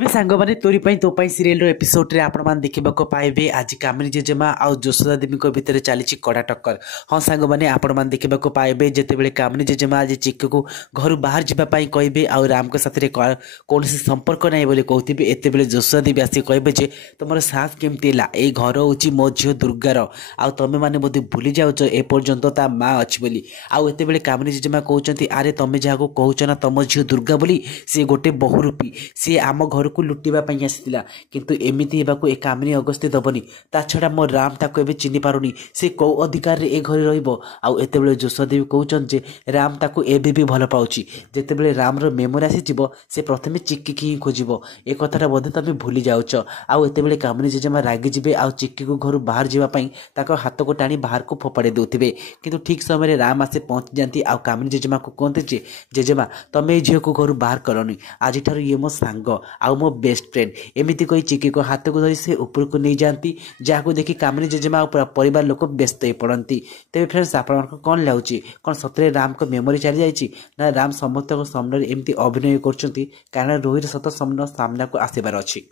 सांग मैंने तोरी तो सीरियल एपिसोड रे आपण मैंने देखा पाइबे आज कामिनी जेजेमा आउ जशोदा देवी भितर चली कड़ा टक्कर। हाँ सांग मैंने आपण मैंने देखा पाइबे जितेबाला कामिनी जेजेमा आज चिक्कू को घर बाहर जावाई कहे आउ राम को साथ कौन संपर्क ना बोली कहते एत जशोदा देवी आसिक कहे तुम साहस केमती है ये घर हूँ मो झील दुर्गार आउ तुम मैंने बोधे भूली जाऊच एपर्यंत ता माँ अच्छी बोली आउ एत कामिनी जेजेमा कहते अरे तुम जहाँ कहूच ना तुम झील दुर्गा बोली सी गोटे बहुरूपी सी आम घर को लुटिबा पई आसीतिला किंतु एमिति हेबाकू ए कामिनी अगस्ती दबनी ता छडा मो राम ताको एबे चिनि पारुनी से को अधिकार रे ए घरे रहइबो आउ एतेबेले जशोदेवी कहउचन जे राम ताको एबे भी भल पाउची जेतेबेले राम रो मेमोरी आसीजिबो से प्रथमे चिक्की की खोजिबो ए कथाटा बोधे तमे भूली जाउच आउ एतेबेले कामिनी जेजेमा रागी जिबे आउ चिक्की को घर बाहर जीवा पई ताको हाथ को टाणी बाहर को फोपाड़ी देउथिबे किंतु ठीक समय राम आसे पहुंच जाती आउ कामिनी जेजेमा को कहते जे जेजेमा तमे ए झियो को घर बाहर करनी आज ठार ये मो सांग आउ मो बेस्ट फ्रेंड एमती कही चिकी को हाथ को धरी से ऊपर को नहीं जाती जहाँ देखि कामिनी जेजेमा परिवार लोक व्यस्त हो पड़ती। तेज फ्रेंड्स आप कौन लगुच कौन सतरे राम को मेमोरी चली जाइए ना राम समस्त सामने एमती अभिनय कर कारण रोहित सत सामना को आसबार अच्छी।